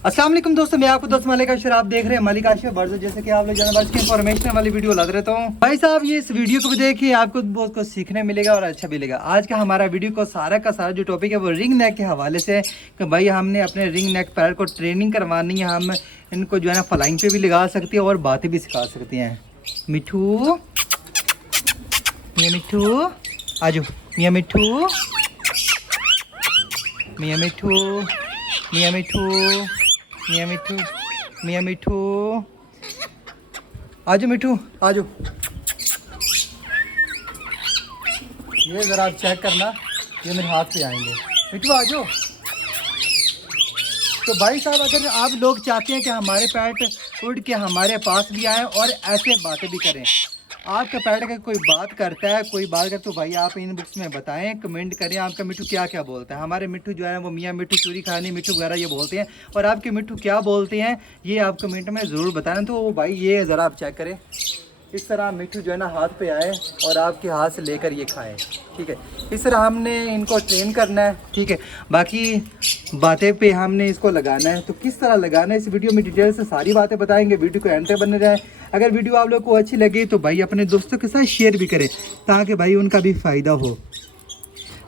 अस्सलाम वालेकुम दोस्तों, मैं आपको दोस्त मलिक अशर, आप देख रहे हैं मलिक अशर बर्ड। जैसे कि आप लोग जाना की इन्फॉर्मेशन वाली वीडियो ला रहता हूँ भाई साहब। ये इस वीडियो को भी देखिए, आपको बहुत कुछ सीखने मिलेगा और अच्छा भी लगेगा। आज का हमारा वीडियो को सारा का सारा जो टॉपिक है वो रिंग नेक के हवाले से है कि भाई हमने अपने रिंग नेक पैर को ट्रेनिंग करवानी है। हम इनको जो है ना फ्लाइंग पे भी लगा सकती है और बातें भी सिखा सकती हैं। मिठू, मियाँ मिठू आजो, मियाँ मिठू, मियाँ मिठू, मियाँ मिठू, मियाँ मिठू, मियाँ मिठू आजो, मिठू आजो। ये ज़रा आप चेक करना, ये मेरे हाथ पे आएंगे। मिठू आजो। तो भाई साहब, अगर आप लोग चाहते हैं कि हमारे पेट उड़ के हमारे पास भी आए और ऐसे बातें भी करें, आपका पेट अगर कोई बात करता है, कोई बात करता तो भाई आप इन बुक्स में बताएं, कमेंट करें आपका मिट्टू क्या क्या बोलता है। हमारे मिट्टू जो है वो मियाँ मिट्टू, चूरी खानी मिट्टू वगैरह ये बोलते हैं, और आपके मिट्टू क्या बोलते हैं ये आप कमेंट में ज़रूर बताएं। तो भाई ये ज़रा आप चेक करें, इस तरह मिट्टू जो है ना हाथ पे आए और आपके हाथ से लेकर ये खाएं, ठीक है। इस तरह हमने इनको ट्रेन करना है, ठीक है। बाकी बातें पे हमने इसको लगाना है, तो किस तरह लगाना है इस वीडियो में डिटेल से सारी बातें बताएंगे। वीडियो को एंड तक बने रहें। अगर वीडियो आप लोग को अच्छी लगी तो भाई अपने दोस्तों के साथ शेयर भी करें ताकि भाई उनका भी फ़ायदा हो।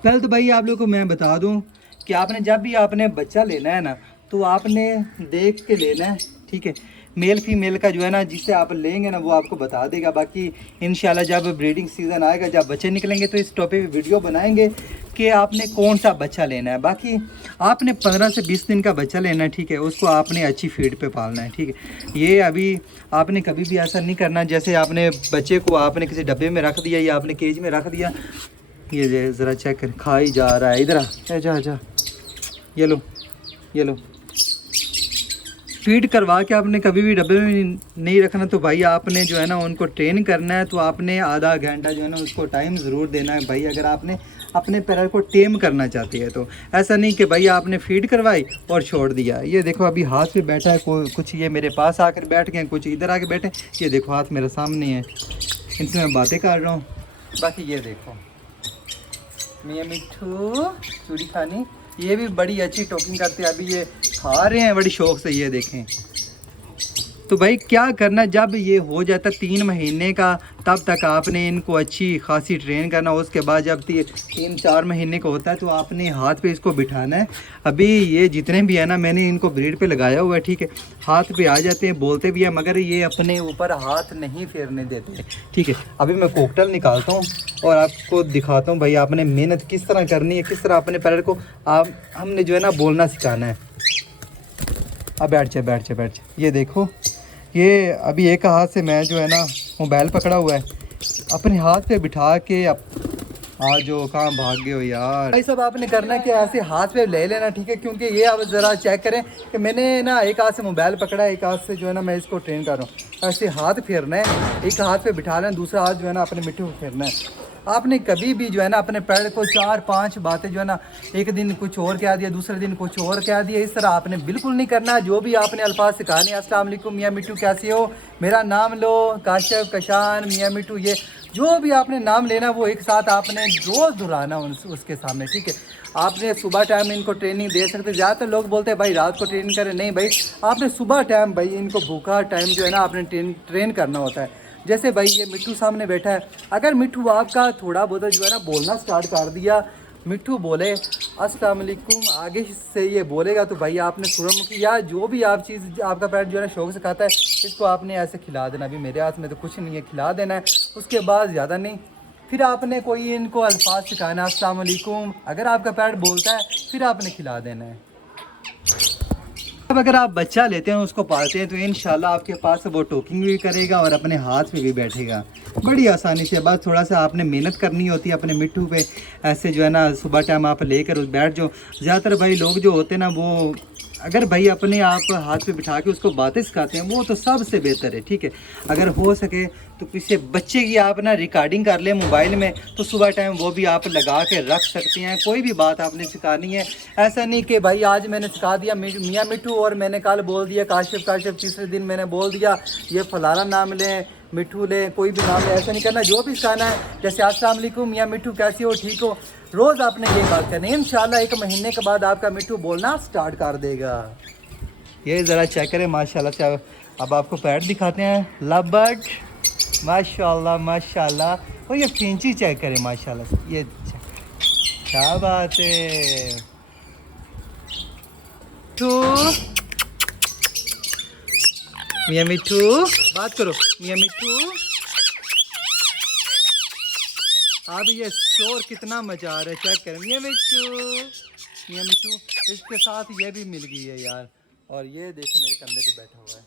पहले तो भाई आप लोग को मैं बता दूं कि आपने जब भी आपने बच्चा लेना है ना, तो आपने देख के लेना है, ठीक है। मेल फीमेल का जो है ना, जिससे आप लेंगे ना वो आपको बता देगा। बाकी इंशाल्लाह जब ब्रीडिंग सीज़न आएगा, जब बच्चे निकलेंगे तो इस टॉपिक पे वीडियो बनाएंगे कि आपने कौन सा बच्चा लेना है। बाकी आपने 15 से 20 दिन का बच्चा लेना है, ठीक है। उसको आपने अच्छी फीड पे पालना है, ठीक है। ये अभी आपने कभी भी ऐसा नहीं करना जैसे आपने बच्चे को आपने किसी डब्बे में रख दिया या आपने केज में रख दिया। ये ज़रा चेक कर, खा ही जा रहा है। इधर आ जा जा, ये लो ये लो। फीड करवा के आपने कभी भी डब्बे में नहीं रखना। तो भाई आपने जो है ना उनको ट्रेन करना है, तो आपने आधा घंटा जो है ना उसको टाइम ज़रूर देना है भाई, अगर आपने अपने पैर को टेम करना चाहती है तो। ऐसा नहीं कि भाई आपने फीड करवाई और छोड़ दिया। ये देखो अभी हाथ पे बैठा है, कुछ ये मेरे पास आकर बैठ गए, कुछ इधर आके बैठे। ये देखो हाथ मेरे सामने है, इनसे मैं बातें कर रहा हूँ। बाकी ये देखो मियाँ मिट्टू, चूड़ी खानी, ये भी बड़ी अच्छी टॉकिंग करते हैं। अभी ये खा रहे हैं बड़ी शौक से, ये देखें। तो भाई क्या करना, जब ये हो जाता 3 महीने का तब तक आपने इनको अच्छी खासी ट्रेन करना। उसके बाद जब 3-4 महीने का होता है तो आपने हाथ पे इसको बिठाना है। अभी ये जितने भी है ना, मैंने इनको ब्रीड पे लगाया हुआ है, ठीक है। हाथ पे आ जाते हैं, बोलते भी हैं, मगर ये अपने ऊपर हाथ नहीं फेरने देते, ठीक है। अभी मैं कोकटल निकालता हूँ और आपको दिखाता हूँ भाई आपने मेहनत किस तरह करनी है, किस तरह अपने पैर को हमने जो है ना बोलना सिखाना है। अब बैठ जा बैठ जा बैठ जा। ये देखो, ये अभी एक हाथ से मैं जो है ना मोबाइल पकड़ा हुआ है, अपने हाथ पे बिठा के आज जो कहाँ भाग गए हो यार। भाई सब आपने करना है कि ऐसे हाथ पे ले लेना, ठीक है। क्योंकि ये आप ज़रा चेक करें कि मैंने ना एक हाथ से मोबाइल पकड़ा है, एक हाथ से जो है ना मैं इसको ट्रेन कर रहा हूँ। ऐसे हाथ फेरना है, एक हाथ पे बिठा लेना, दूसरा हाथ जो है ना अपने मिट्टी को फेरना है। आपने कभी भी जो है ना अपने पैर को 4-5 बातें जो है ना, एक दिन कुछ और कह दिया, दूसरे दिन कुछ और कह दिया, इस तरह आपने बिल्कुल नहीं करना। जो भी आपने अल्फाज सिखाने, अस्सलाम वालेकुम मियाँ मिट्टू कैसे हो, मेरा नाम लो, काशिफ, कशान, मियाँ मिट्टू, ये जो भी आपने नाम लेना वो एक साथ आपने रोज़ दोहराना उसके सामने, ठीक है। आपने सुबह टाइम इनको ट्रेनिंग दे सकते। ज़्यादातर लोग बोलते हैं भाई रात को ट्रेनिंग करें, नहीं भाई, आपने सुबह टाइम भाई इनको भूखा टाइम जो है ना आपने ट्रेन करना होता है। जैसे भाई ये मिट्टू सामने बैठा है, अगर मिट्टू आपका थोड़ा बहुत जो है ना बोलना स्टार्ट कर दिया, मिट्टू बोले अस्सलाम वालेकुम, आगे से ये बोलेगा तो भाई आपने सूरजमुखी या जो भी आप चीज़ आपका पेट जो है ना शौक से खाता है, इसको आपने ऐसे खिला देना। अभी मेरे हाथ में तो कुछ नहीं है, खिला देना है, उसके बाद ज़्यादा नहीं। फिर आपने कोई इनको अल्फाज सिखाना, अस्सलाम वालेकुम, अगर आपका पेट बोलता है फिर आपने खिला देना है। अब अगर आप बच्चा लेते हैं, उसको पालते हैं, तो इंशाल्लाह आपके पास वो टोकिंग भी करेगा और अपने हाथ पे भी बैठेगा बड़ी आसानी से। बस थोड़ा सा आपने मेहनत करनी होती है अपने मिट्टू पे। ऐसे जो है ना सुबह टाइम आप लेकर उस बैठ जो, ज़्यादातर भाई लोग जो होते हैं ना वो अगर भाई अपने आप हाथ पे बिठा के उसको बातें सिखाते हैं वो तो सबसे बेहतर है, ठीक है। अगर हो सके तो किसी बच्चे की आप ना रिकॉर्डिंग कर ले मोबाइल में, तो सुबह टाइम वो भी आप लगा के रख सकते हैं। कोई भी बात आपने सिखानी है, ऐसा नहीं कि भाई आज मैंने सिखा दिया मियाँ मिट्टू और मैंने कल बोल दिया काशिफ काशिफ, तीसरे दिन मैंने बोल दिया ये फलाना नाम लें, मिट्टू ले, कोई भी नाम ले, ऐसा नहीं करना। जो भी सिखाना है, जैसे अस्सलाम वालेकुम मियाँ मिट्टू कैसी हो, ठीक हो, रोज़ आपने ये बात करनी है। इंशाल्लाह 1 महीने के बाद आपका मिट्टू बोलना स्टार्ट कर देगा। ये ज़रा चेक करें माशाल्लाह से। अब आपको पैड दिखाते हैं। लव बर्ड माशाल्लाह माशाल्लाह। और ये फिंची चेक करें माशाल्लाह से। ये क्या बात है। तो मियाँ मिट्ठू बात करो। मियाँ मिट्ठू अब ये शोर कितना मचा रहा है, चेक करें। मियाँ मिट्ठू मियाँ मिट्ठू। इसके साथ ये भी मिल गई है यार। और ये देखो मेरे कंधे पे बैठा हुआ है।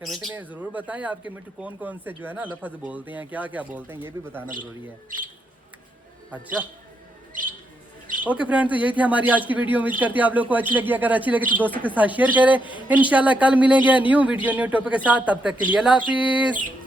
कमेंट में ज़रूर बताएं आपके मिट्टू कौन कौन से जो है ना लफ्ज़ बोलते हैं, क्या क्या बोलते हैं, ये भी बताना ज़रूरी है। अच्छा ओके फ्रेंड्स, तो यही थी हमारी आज की वीडियो। उम्मीद करती है आप लोग को अच्छी लगी। अगर अच्छी लगी तो दोस्तों के साथ शेयर करें। इंशाल्लाह कल मिलेंगे न्यू वीडियो न्यू टॉपिक के साथ। तब तक के लिए अल्लाह हाफिज़।